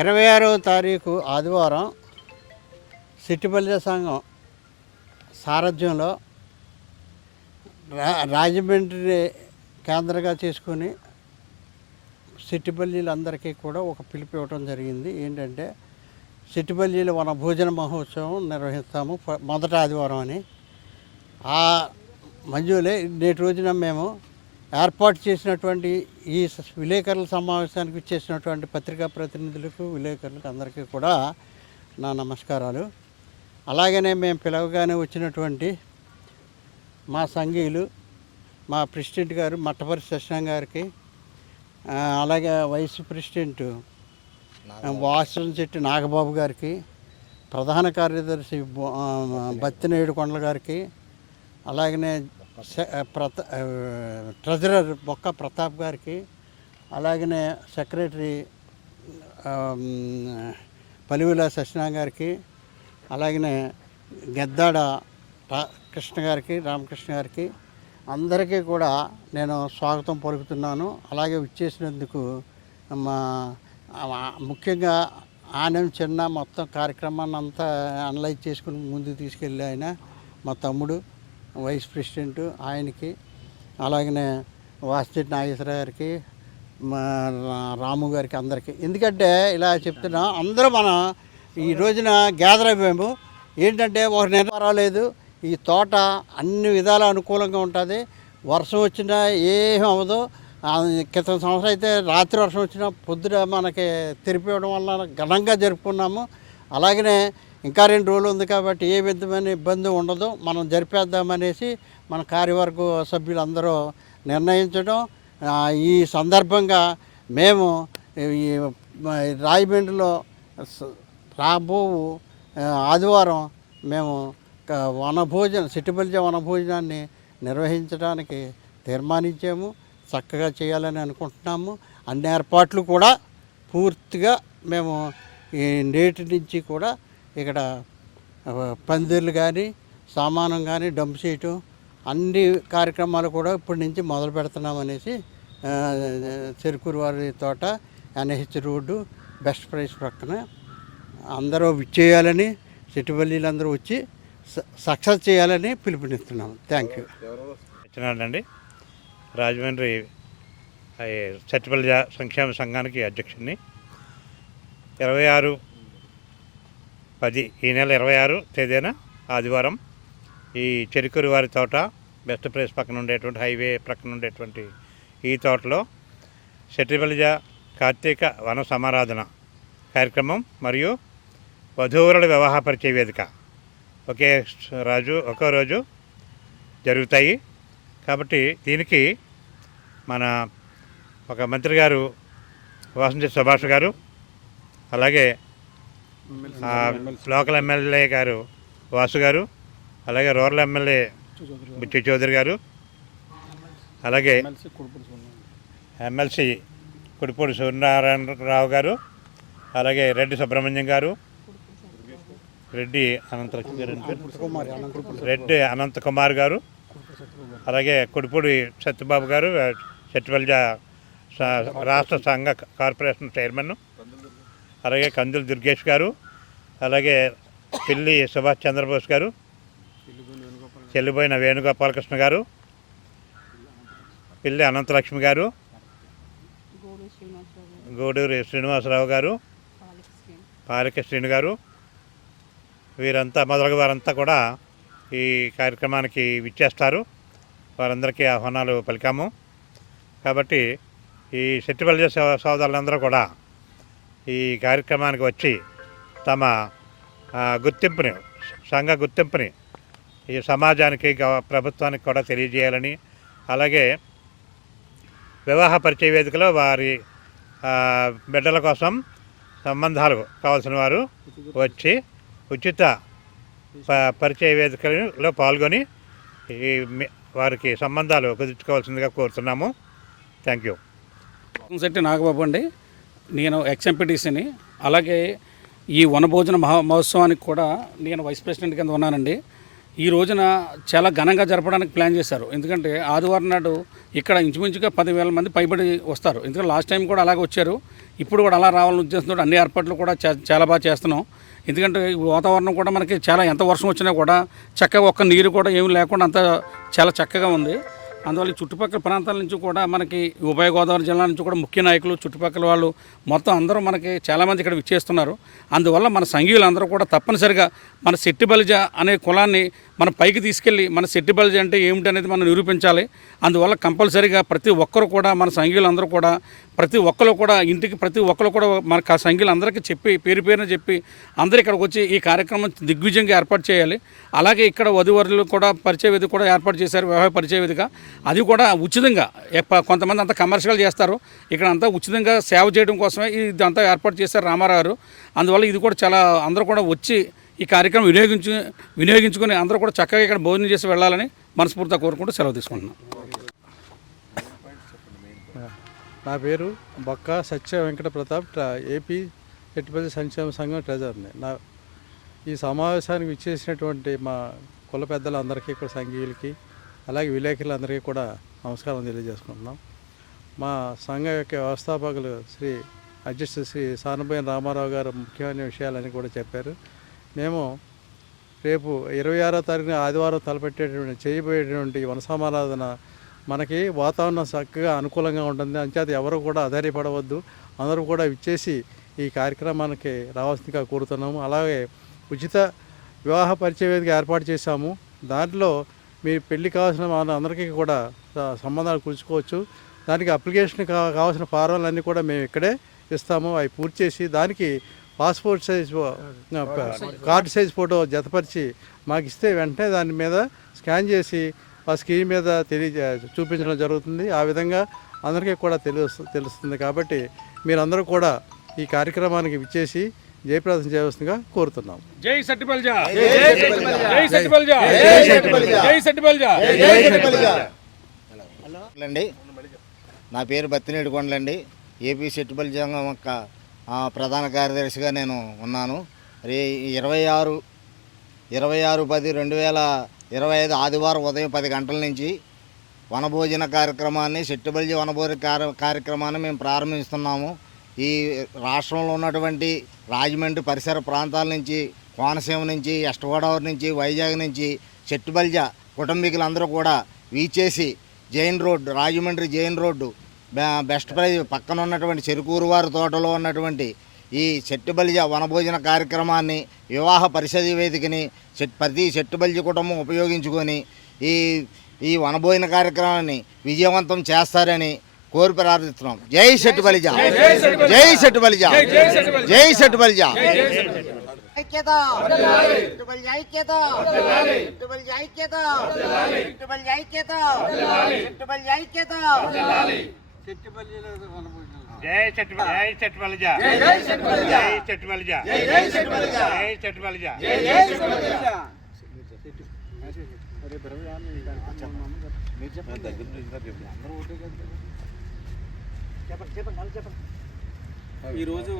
ఇరవై ఆరవ తారీఖు ఆదివారం సిట్టిపల్లి సంఘం సారథ్యంలో రా రాజమండ్రి కేంద్రంగా చేసుకొని సిట్టిపల్లిలందరికీ కూడా ఒక పిలుపు ఇవ్వడం జరిగింది. ఏంటంటే సిట్టిపల్లిలో మన భోజన మహోత్సవం నిర్వహిస్తాము మొదట మొదటి ఆదివారం అని. ఆ మంజులే నేటి రోజున మేము ఏర్పాటు చేసినటువంటి ఈ విలేకరుల సమావేశానికి ఇచ్చేసినటువంటి పత్రికా ప్రతినిధులకు విలేకరులకు అందరికీ కూడా నా నమస్కారాలు. అలాగనే మేము పిలవగానే వచ్చినటువంటి మా సంఘీయులు మా ప్రెసిడెంట్ గారు మట్టపరి సత్యనారాయణ గారికి అలాగే వైస్ ప్రెసిడెంట్ వాసన చెట్టు నాగబాబు గారికి ప్రధాన కార్యదర్శి బత్తినేడు కొండల గారికి అలాగనే ప్రత ట్రెజరర్ బొక్క ప్రతాప్ గారికి అలాగనే సెక్రటరీ పలివిల సత్యనారాయణ గారికి అలాగనే గెద్దాడ కృష్ణ గారికి రామకృష్ణ గారికి అందరికీ కూడా నేను స్వాగతం పలుకుతున్నాను. అలాగే విచ్చేసినందుకు మా ముఖ్యంగా ఆనం చిన్న మొత్తం కార్యక్రమాన్ని అంతా అనలైజ్ చేసుకుని ముందుకు తీసుకెళ్ళి ఆయన మా తమ్ముడు. వైస్ ప్రెసిడెంట్ ఆయనకి అలాగనే వాసిరెడ్డి నాగేశ్వర గారికి మా రాము గారికి అందరికీ. ఎందుకంటే ఇలా చెప్తున్నా అందరూ మనం ఈ రోజున గ్యాదర్ అయిపోయాము. ఏంటంటే ఒక నిర్ణయం పర్వాలేదు ఈ తోట అన్ని విధాల అనుకూలంగా ఉంటుంది. వర్షం వచ్చినా ఏం అవ్వదు. క్రితం సంవత్సరం అయితే రాత్రి వర్షం వచ్చినా పొద్దున మనకి తెరిపివ్వడం వల్ల ఘనంగా జరుపుకున్నాము. అలాగనే ఇంకా రెండు రోజులు ఉంది కాబట్టి ఏ విధమైన ఇబ్బంది ఉండదు. మనం జరిపేద్దామనేసి మన కార్యవర్గ సభ్యులందరూ నిర్ణయించడం. ఈ సందర్భంగా మేము ఈ మ- రాబో ఆదివారం మేము వనభోజన సిట్టిబల్జ వనభోజనాన్ని నిర్వహించడానికి తీర్మానించాము. చక్కగా చేయాలని అనుకుంటున్నాము. అన్ని ఏర్పాట్లు కూడా పూర్తిగా మేము ఈ నేటి నుంచి కూడా ఇక్కడ పందిర్లు కానీ సామానం కానీ డంప్ చేయటం అన్ని కార్యక్రమాలు కూడా ఇప్పటి నుంచి మొదలు పెడుతున్నాం అనేసి చెరుకూరు వారి తోట ఎన్హెచ్ రోడ్డు బెస్ట్ ప్రైస్ ప్రక్కన అందరూ విచ్చేయాలని సిటిబల్లీలందరూ వచ్చి సక్సెస్ చేయాలని పిలుపునిస్తున్నాము థ్యాంక్ యూ. ఇచ్చినాడండి. రాజమండ్రి చట్టపల్లి సంక్షేమ సంఘానికి అధ్యక్షుడిని. ఇరవై ఆరు పది ఈ నెల ఇరవై ఆరు తేదీన ఆదివారం ఈ చెరుకూరు వారి తోట బెస్ట్ ప్లేస్ పక్కన ఉండేటువంటి హైవే ప్రక్కన ఉండేటువంటి ఈ తోటలో శట్రిబలిజ కార్తీక వన సమారాధన కార్యక్రమం మరియు వధూవరుల వివాహ పరిచయ వేదిక ఒకే రాజు ఒకో రోజు జరుగుతాయి. కాబట్టి దీనికి మన ఒక మంత్రి గారు వాసంతి సుభాష్ గారు అలాగే లోకల్ ఎమ్మెల్యే గారు వాసు గారు అలాగే రూరల్ ఎమ్మెల్యే బుచ్చి చౌదరి గారు అలాగే ఎమ్మెల్సీ కుడిపూడి సూర్యనారాయణరావు గారు అలాగే రెడ్డి సుబ్రహ్మణ్యం గారు రెడ్డి అనంత రెడ్డి అనంత కుమార్ గారు అలాగే కుడిపూడి సత్యబాబు గారు చెట్టువల్జ రాష్ట్ర సంఘ కార్పొరేషన్ చైర్మన్ అలాగే కందుల దుర్గేష్ గారు అలాగే పిల్లి సుభాష్ చంద్రబోస్ గారు చెల్లిపోయిన వేణుగోపాలకృష్ణ గారు పిల్లి అనంతలక్ష్మి గారు గూడూరి శ్రీనివాసరావు గారు పాలిక శ్రీను గారు వీరంతా మొదలగు వారంతా కూడా ఈ కార్యక్రమానికి విచ్చేస్తారు. వారందరికీ ఆహ్వానాలు పలికాము. కాబట్టి ఈ శెట్టిపల్లి సోదరులందరూ కూడా ఈ కార్యక్రమానికి వచ్చి తమ గుర్తింపుని సంఘ గుర్తింపుని ఈ సమాజానికి గవ- ప్రభుత్వానికి కూడా తెలియజేయాలని అలాగే వివాహ పరిచయ వేదికలో వారి బిడ్డల కోసం సంబంధాలు కావాల్సిన వారు వచ్చి ఉచిత పరిచయ వేదికలో పాల్గొని ఈ వారికి సంబంధాలు కుదుర్చుకోవాల్సిందిగా కోరుతున్నాము. Thank you. శెట్టి నాగబాబు అండి. నేను ఎక్స్ఎంపీటీసీని అలాగే ఈ వనభోజన మహా మహోత్సవానికి కూడా నేను వైస్ ప్రెసిడెంట్ కింద ఉన్నానండి. ఈ రోజున చాలా ఘనంగా జరపడానికి ప్లాన్ చేశారు. ఎందుకంటే ఆదివారం నాడు ఇక్కడ ఇంచుమించుగా పదివేల మంది పైబడి వస్తారు. ఎందుకంటే లాస్ట్ టైం కూడా అలాగే వచ్చారు. ఇప్పుడు కూడా అలా రావాలని ఉద్దేశంతో అన్ని ఏర్పాట్లు కూడా చాలా బాగా చేస్తున్నాం. ఎందుకంటే వాతావరణం కూడా మనకి చాలా ఎంత వర్షం వచ్చినా కూడా చక్కగా ఒక్క నీరు కూడా ఏమీ లేకుండా అంత చాలా చక్కగా ఉంది. అందువల్ల చుట్టుపక్కల ప్రాంతాల నుంచి కూడా మనకి ఉభయ గోదావరి జిల్లా నుంచి కూడా ముఖ్య నాయకులు చుట్టుపక్కల వాళ్ళు మొత్తం అందరూ మనకి చాలామంది ఇక్కడ విచ్చేస్తున్నారు. అందువల్ల మన సంఘీయులు అందరూ కూడా తప్పనిసరిగా మన శెట్టి బలిజ అనే కులాన్ని మన పైకి తీసుకెళ్ళి మన సెట్టిబల్జీ అంటే ఏమిటి అనేది మనం నిరూపించాలి. అందువల్ల కంపల్సరిగా ప్రతి ఒక్కరు కూడా మన సంఘీయులు అందరూ కూడా ప్రతి ఒక్కరు కూడా ఇంటికి ప్రతి ఒక్కరు కూడా మనకు ఆ సంఘీయులందరికీ చెప్పి పేరు పేరున చెప్పి అందరూ ఇక్కడికి వచ్చి ఈ కార్యక్రమం దిగ్విజయంగా ఏర్పాటు చేయాలి. అలాగే ఇక్కడ వధువరులు కూడా పరిచయ వేదిక కూడా ఏర్పాటు చేశారు వివాహ పరిచయ వేదిక. అది కూడా ఉచితంగా కొంతమంది అంతా కమర్షియల్ చేస్తారు. ఇక్కడ అంతా ఉచితంగా సేవ చేయడం కోసమే ఇదంతా ఏర్పాటు చేశారు రామారావు అందువల్ల ఇది కూడా చాలా అందరూ కూడా వచ్చి ఈ కార్యక్రమం వినియోగించు వినియోగించుకొని అందరూ కూడా చక్కగా ఇక్కడ భోజనం చేసి వెళ్ళాలని మనస్ఫూర్తిగా కోరుకుంటూ సెలవు తీసుకుంటున్నాం. నా పేరు బొక్క సత్య వెంకట ప్రతాప్ ఏపీ ఎట్టుపల్లి సంక్షేమ సంఘం ట్రెజర్ని నా ఈ సమావేశానికి విచ్చేసినటువంటి మా కుల పెద్దలందరికీ కూడా సంఘీయులకి అలాగే విలేకరులందరికీ కూడా నమస్కారం తెలియజేసుకుంటున్నాం. మా సంఘం యొక్క వ్యవస్థాపకులు శ్రీ అధ్యక్షుడు శ్రీ సానబోయిన రామారావు గారు ముఖ్యమైన విషయాలని కూడా చెప్పారు. మేము రేపు ఇరవై ఆరో తారీఖున ఆదివారం తలపెట్టేటువంటి చేయబోయేటువంటి వనసామారాధన మనకి వాతావరణం చక్కగా అనుకూలంగా ఉంటుంది. అంచేత ఎవరు కూడా అధైర్యపడవద్దు. అందరూ కూడా ఇచ్చేసి ఈ కార్యక్రమానికి రావాల్సిందిగా కోరుతున్నాము. అలాగే ఉచిత వివాహ పరిచయ వేదిక ఏర్పాటు చేశాము. దాంట్లో మీ పెళ్ళి కావాల్సిన మన అందరికీ కూడా సంబంధాలు కూర్చుకోవచ్చు దానికి అప్లికేషన్ కా- కావాల్సిన ఫారాలన్నీ కూడా మేము ఇక్కడే ఇస్తాము. అవి పూర్తి చేసి దానికి passport size card size photo జతపరిచి మాకు ఇస్తే వెంటనే దాని మీద స్కాన్ చేసి ఆ స్క్రీన్ మీద తెలియ చూపించడం జరుగుతుంది. ఆ విధంగా అందరికీ కూడా తెలుసు తెలుస్తుంది కాబట్టి మీరందరూ కూడా ఈ కార్యక్రమానికి విచ్చేసి జయప్రదం చేయవలసిందిగా కోరుతున్నాం. జై సట్టిబల్జా జై సట్టిబల్జా జై సట్టిబల్జా అండి. నా పేరు బత్తినేడు కొండలండి. ఏపీ సెట్టుబల్ సంఘం యొక్క ప్రధాన కార్యదర్శిగా నేను ఉన్నాను. రే ఇరవై ఆరు ఇరవై ఆరు పది రెండు వేల ఇరవై ఐదు ఆదివారం ఉదయం పది గంటల నుంచి వనభోజన కార్యక్రమాన్ని సెట్టుబల్జి వనభోజన కార్య కార్యక్రమాన్ని మేము ప్రారంభిస్తున్నాము. ఈ రాష్ట్రంలో ఉన్నటువంటి రాజమండ్రి పరిసర ప్రాంతాల నుంచి కోనసీమ నుంచి వెస్ట్ గోదావరి నుంచి వైజాగ్ నుంచి చెట్టుబల్జ కుటుంబీకులందరూ కూడా వీచేసి Jain road Rajahmundry Jain road best price పక్కన ఉన్నటువంటి చెరుకూరు వారి తోటలో ఉన్నటువంటి ఈ చెట్టుబలిజ వనభోజన కార్యక్రమాన్ని వివాహ పరిషది వేదికని చెట్ ప్రతి చెట్టుబలిజ కుటుంబం ఉపయోగించుకొని ఈ ఈ వనభోజన కార్యక్రమాన్ని విజయవంతం చేస్తారని కోరి ప్రార్థిస్తున్నాం. జై చెట్టుబలిజ జై చెట్టుబలిజ జై చెట్టుబలిజ ఐక్యత. చెట్టుబలిజ ఐక్యత. చెట్టుబలిజ ఐక్యత. చెట్టుబలిజ ఐక్యత. చెట్టుబలిజ ఐక్యత. జై చెట్టు జై చెట్టు బలిజ జై చెట్టు బలిజ జై. చెట్టు బలిజ ఈరోజు